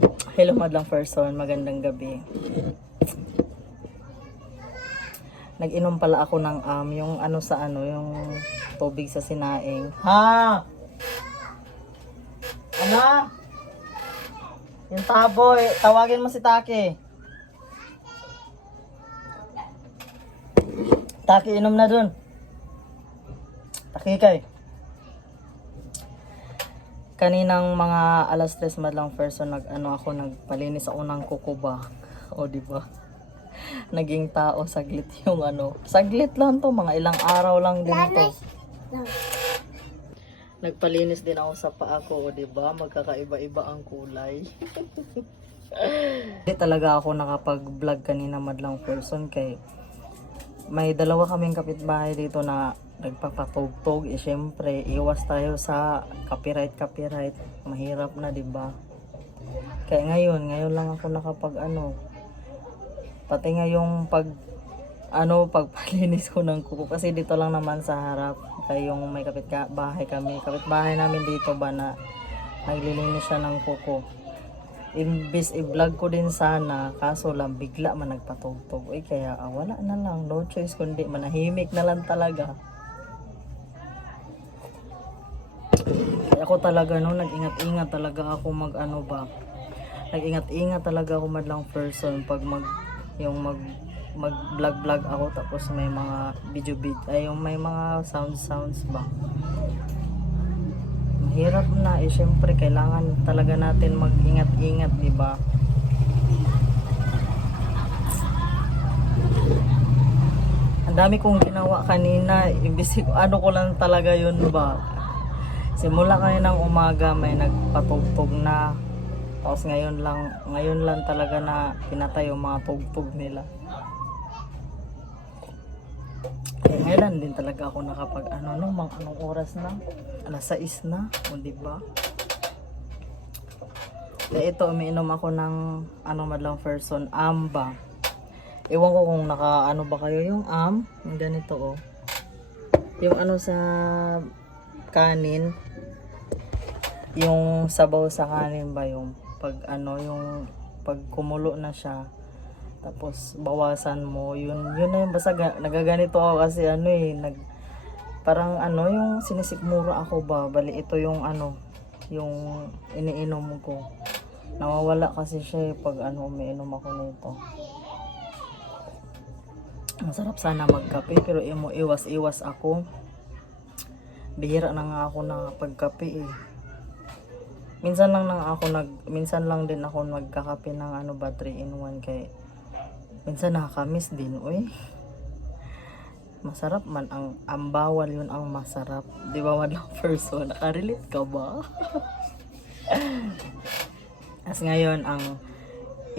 Hello madlang person, magandang gabi. Nag-inom pala ako ng yung ano sa ano, yung tubig sa sinaing. Ha? Ano? Yung taboy, tawagin mo si Taki. Taki, inom na dun. Taki kay. Kaninang mga alas 3 madlang person nagpalinis ako ng kuko ba. O di ba? Naging tao saglit yung ano. Saglit lang to, mga ilang araw lang din to. Nagpalinis din ako sa paa ko, o di ba? Magkakaiba-iba ang kulay. Hindi talaga ako nakapag-vlog kanina madlang person kay may dalawa kaming kapitbahay dito na nagpapatugtog. Syempre, iwas tayo sa copyright. Mahirap na, 'di ba? Kaya ngayon lang ako nakapag pati nga yung pagpalinis ko ng kuko kasi dito lang naman sa harap. Kaya yung may kapitbahay kami. Kapitbahay namin dito ba na naglilinis siya ng kuko. Imbis i-vlog ko din sana, kaso lang bigla man nagpatugtog. Kaya wala na lang, no choice kundi manahimik na lang talaga. Kaya ako talaga nag-ingat-ingat talaga ako Nag-ingat-ingat talaga ako madlang person pag mag-vlog ako tapos may mga video may mga sounds ba. Mahirap na syempre kailangan talaga natin mag-ingat-ingat, di ba? Ang dami kong ginawa kanina, imbis ko lang talaga yun ba. Simula kaninang umaga may nagpatugtog na. Tapos ngayon lang talaga na pinatay yung mga tugtog nila. Ngayon din talaga ako nakapag anong oras na? Alas 6 na, o diba? Kaya ito, umiinom ako ng madlang person, ba? Ewan ko kung ba kayo yung yung ganito yung sa kanin, yung sabaw sa kanin ba yung yung pag kumulo na siya tapos bawasan mo yun na yung basta nagaganito ako kasi parang yung sinisikmura ako ba bali ito yung yung iniinom ko, nawawala kasi siya pag umiinom ako nito. Masarap sana magkape pero iwas ako, bihira na nga ako nakapagkape minsan lang din ako nagkakape ng 3 in 1 kay minsan nakakamiss din. Masarap man ang bawal, yun ang masarap, di ba madlang person? Nakarelate ka ba? As ngayon ang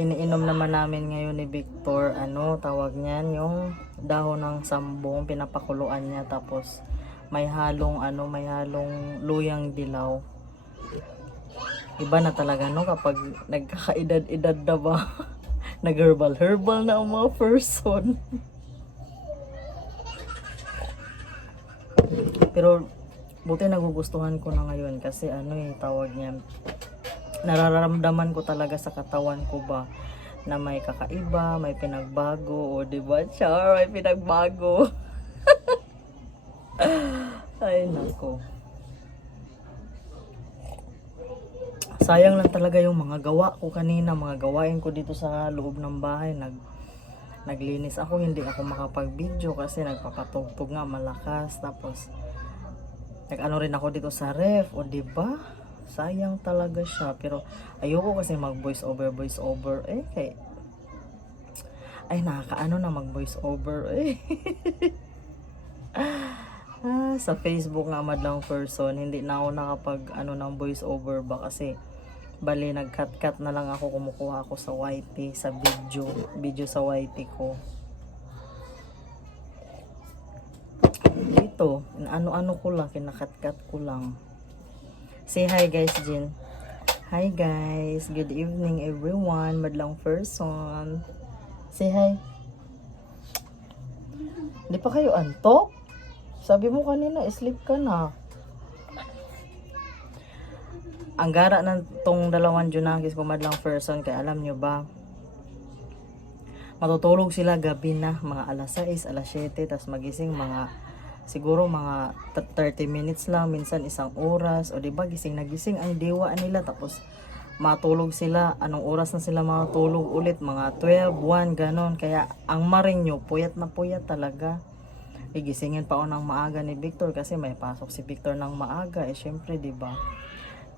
iniinom naman namin ngayon ni Victor, tawag niyan, yung dahon ng sambong, pinapakuluan niya tapos may halong luyang dilaw. Iba na talaga kapag nagkakaedad-edad na ba. Nag-herbal na ang mga person. Pero buti nagugustuhan ko na ngayon kasi tawag niyan, nararamdaman ko talaga sa katawan ko ba na may kakaiba, may pinagbago, o diba Char, may pinagbago. Ay nako, sayang lang talaga yung mga gawa ko kanina, mga gawain ko dito sa loob ng bahay. Naglinis ako, hindi ako makapag-video kasi nagpapatugtog nga malakas. Tapos rin ako dito sa ref, o diba? Sayang talaga siya. Pero ayoko kasi mag voice over. Nakakaano na mag voice over sa Facebook nga madlang person, hindi na ako nakapag ng voice over ba kasi bali nag-cut na lang ako, kumukuha ako sa YT, sa video sa YT ko. Dito, ko lang, kinakat-cut ko lang. Say hi guys, Jin. Hi guys, good evening everyone, madlang person. Say hi. Hindi pa kayo antok? Sabi mo kanina, sleep ka na. ang gara ng tong dalawang Junakis kumadlang person kay alam nyo ba, matutulog sila gabi na mga alas 6, alas 7, tas magising mga siguro mga 30 minutes lang, minsan isang oras, o di ba gising na gising ang diwa nila, tapos matulog sila, anong oras na sila matulog ulit, mga 12, 1, ganon. Kaya ang maring nyo, puyat na puyat talaga. Igisingin pa ako ng maaga ni Victor kasi may pasok si Victor ng maaga, eh syempre di ba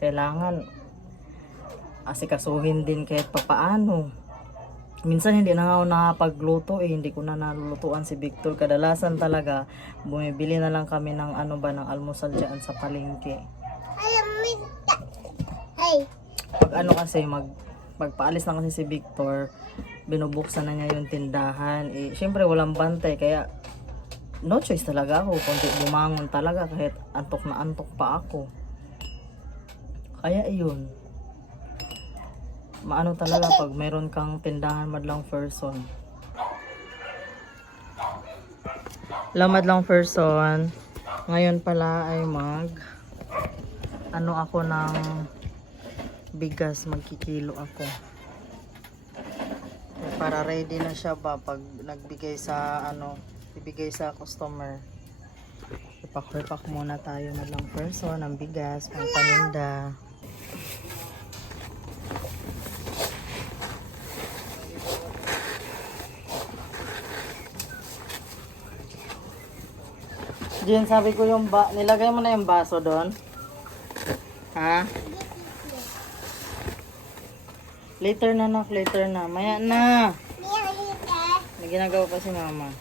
kailangan asikasuhin din kahit papaano. Minsan hindi na nga ako nakapagluto, eh hindi ko na nalulutuan si Victor. Kadalasan talaga bumibili na lang kami ng ano ba, ng almusal dyan sa palengke. Hey. Pag ano kasi magpaalis na kasi si Victor, binubuksan na niya yung tindahan, eh syempre walang bantay, kaya no choice talaga ako kundi bumangon talaga kahit antok na antok pa ako. Kaya yun, maano talaga pag meron kang tindahan madlang person. Madlang person, ngayon pala ay ano ako ng bigas, magkikilo ako. Para ready na siya ba pag nagbigay sa ibigay sa customer. Ipak muna tayo madlang person ng bigas, pang paninda. Jen, sabi ko yung nilagay mo na yung baso doon. Ha? Later na nak, later na. Maya na. May ginagawa pa si mama.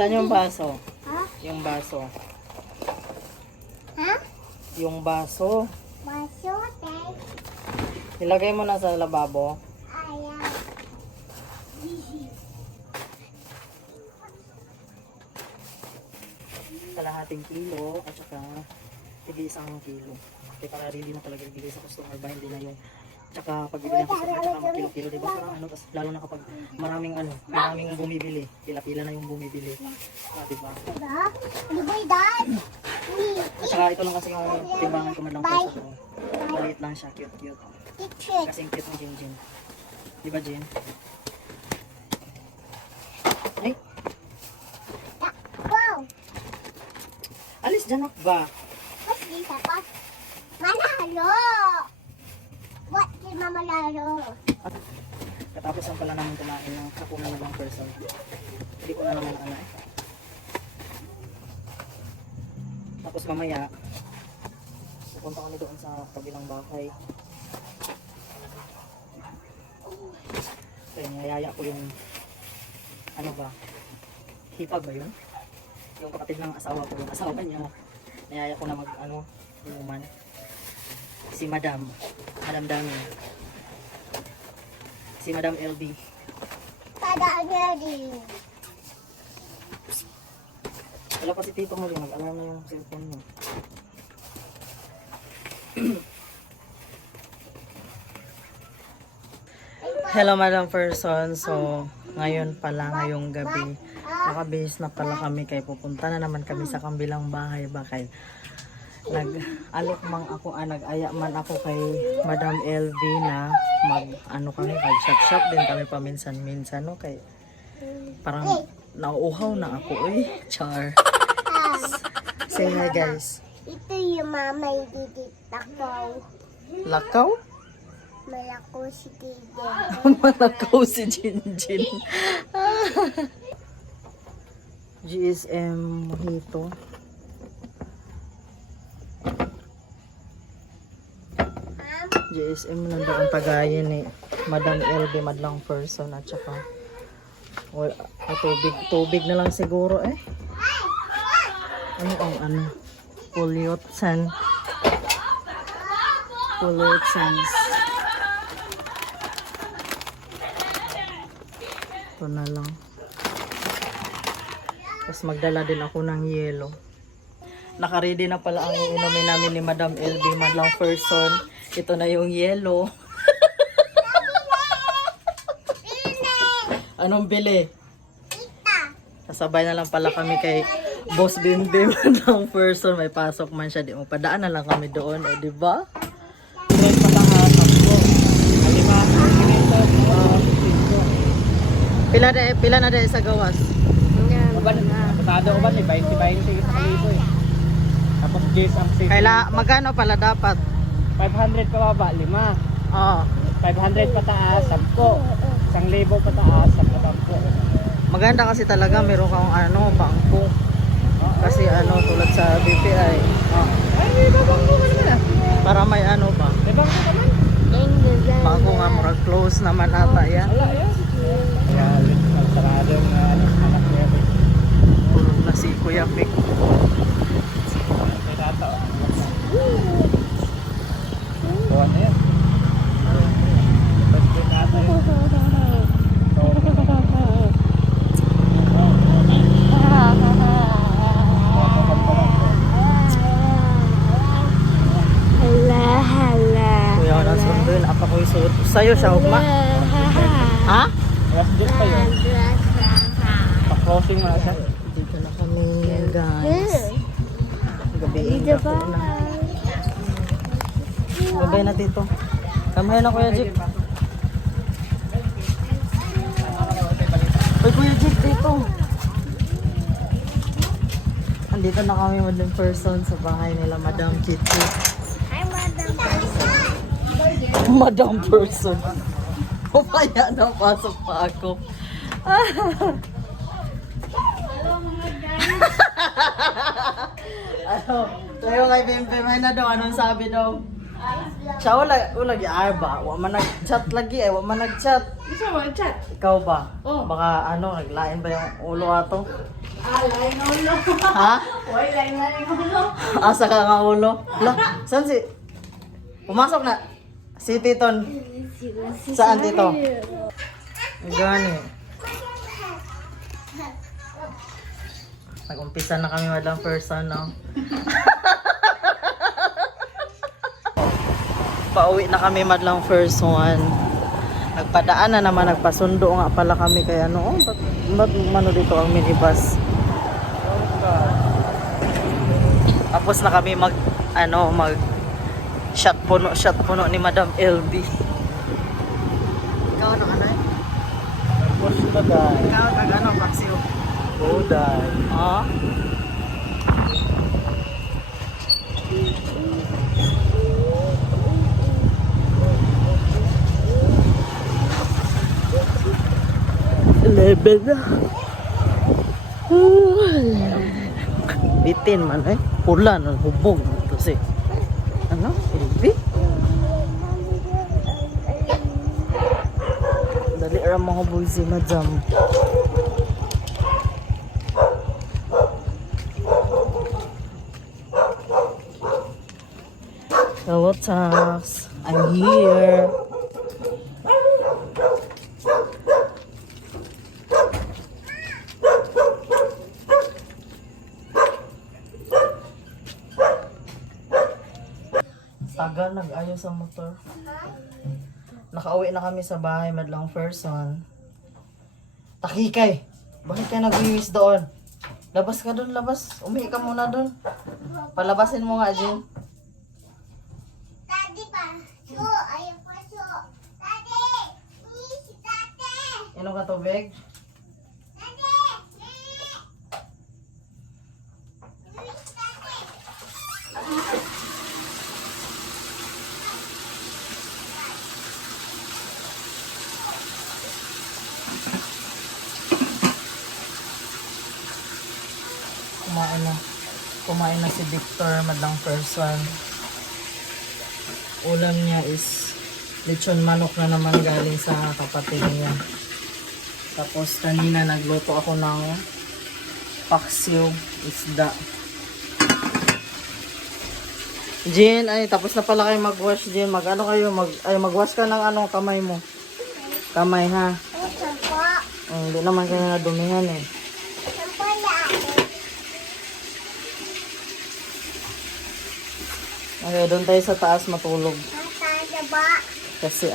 Saan yung baso? Ha? Yung baso. Ha? Yung baso. Baso, tay. Nilagay mo na sa lababo. Ayan. Kalahating kilo at saka tig-isang kilo. Okay, para hindi na talaga ibigay sa customer ba, hindi na yung tsaka pag bibili ng customer tsaka mag-kilo-kilo, diba? Parang ano, tas lalo na kapag maraming bumibili, pila-pila na yung bumibili. Diba? Diba? Ano ba dad? At saka ito lang kasi yung timbangan ko man lang po sa maliit lang siya, cute. Trick. Kasing cute ni Jin. Diba Jin? Ay, Wow. alis dyan ba? What's this pa? Manalo. What did mama laro? Katapos lang pala namin kumain ng hapunan na lang person. Hindi ko na naman Tapos mamaya, pupunta kami doon sa kabilang bahay. Kaya niyayaya ko yung, ano ba, hipag ba yun? Yung kapatid ng asawa ko, yung asawa niya. Niyayaya ko na inuman. Si Madam Dami. Si Madam LB. Tada niya din. Wala pa si Tito mo rin, mag-alarm na yung cellphone mo. Hello Madam Person, so ngayon pala, ngayong gabi, nakabihis na pala kami kay pupunta na naman kami sa kabilang bahay ba kay nag-alok man ako, nag-aya man ako kay Madam LV na kami, mag-shop din kami paminsan-minsan, no? Kay parang nauuhaw na ako, char. Say hi guys. Ito yung mama ididitakaw. Lakaw? Malako si Dede. Malakaw si Jinjin. GSM Mojito. GSM nandoon tagayan ni Madam LB Madlang Person at saka tubig na lang siguro ano Pulutsan ito na lang, tapos magdala din ako ng yelo. Nakaready na pala ang inumin namin ni Madam LB Madlang Person. Ito na yung yelo. Anong bili? Kasabay na lang pala kami kay Boss Bimbi man ang person, may pasok man siya, di mo padaan na lang kami doon, o di ba? Red pataas, tapos. Alima, Pila na dahil sa gawas? Uban, pasado uban eh, 20-20 sa libo eh. Tapos Jace ang safe. Magkano pala dapat? 500 pababa, 5. Oo. 500 pataas, 10. 1,000 pataas, 10. Maganda kasi talaga meron kang bangko. Kasi tulad sa BPI. Ay, may babangko ka naman ah. Para may ba? May bangko ka man. Bangko nga murag close naman ata yan. Wala yan. Kaya ulit sarado yung anak niya. Tulog na si Kuya Vic. May data oh. Buwan na yan. Ba't yung data yun? Kuya ko na sundin. Apa ko isuot. Sa'yo siya, ugma. Ha? Last date pa yun. Pa-closing mo na siya. Dito na kami, guys. Gabiin na po na. Gabay na dito. Kamay na Kuya Jik. Uy, Kuya Jik, dito. Andito na kami madam person sa bahay nila, Madam Chichi. Madam person. Pupaya na pasok pa ako. Tayo kay Bim ay na daw, anong sabi daw? Siya wala ba? Wa man nag-chat lagi wa man nag-chat. Isa mo chat. Ikaw ba? Oh. Baka naglain ba yung ulo ato? Lain ulo. Ha? Why lain ulo? Asa ka nga ulo? Saan si? Pumasok na. Si Titon. Saan Tito? Gani. Nag-umpisa na kami madlang person, no? Pauwi na kami madlang first one. Nagpadaan na naman, nagpasundo nga pala kami kaya ba't mano dito ang minibus? Tapos na kami mag shot puno ni Madam LB. Ikaw Tapos na dahil. Ikaw paksiw. Oo dahil. Ah? Level na. Bitin man pula ng hubog kasi ilbi. Dali ra mga boy si Madam. Hello, Tax. I'm here. Tagal nag-ayos sa motor. Nakauwi na kami sa bahay madlang person. Takikay! Bakit ka nag-iwis doon? Labas ka doon, labas. Umihi ka muna doon. Palabasin mo nga, Jin. Daddy pa. So, ayaw pa so. Daddy! Si Daddy! Inom ka tubig? Daddy! Kumain na si Victor, madlang person. Ulam niya is lechon manok na naman galing sa kapatid niya. Tapos kanina nagluto ako ng paksiw isda. Jin, tapos na pala kayo mag-wash, Jin. Mag-wash ka ng kamay mo. Kamay, ha? Hindi naman kayo nadumihan, eh. Okay, doon tayo sa taas matulog. Kasi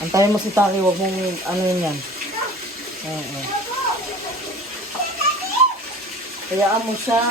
antayin mo si Taki, wag mong yan. Oo. Hayaan mo siya.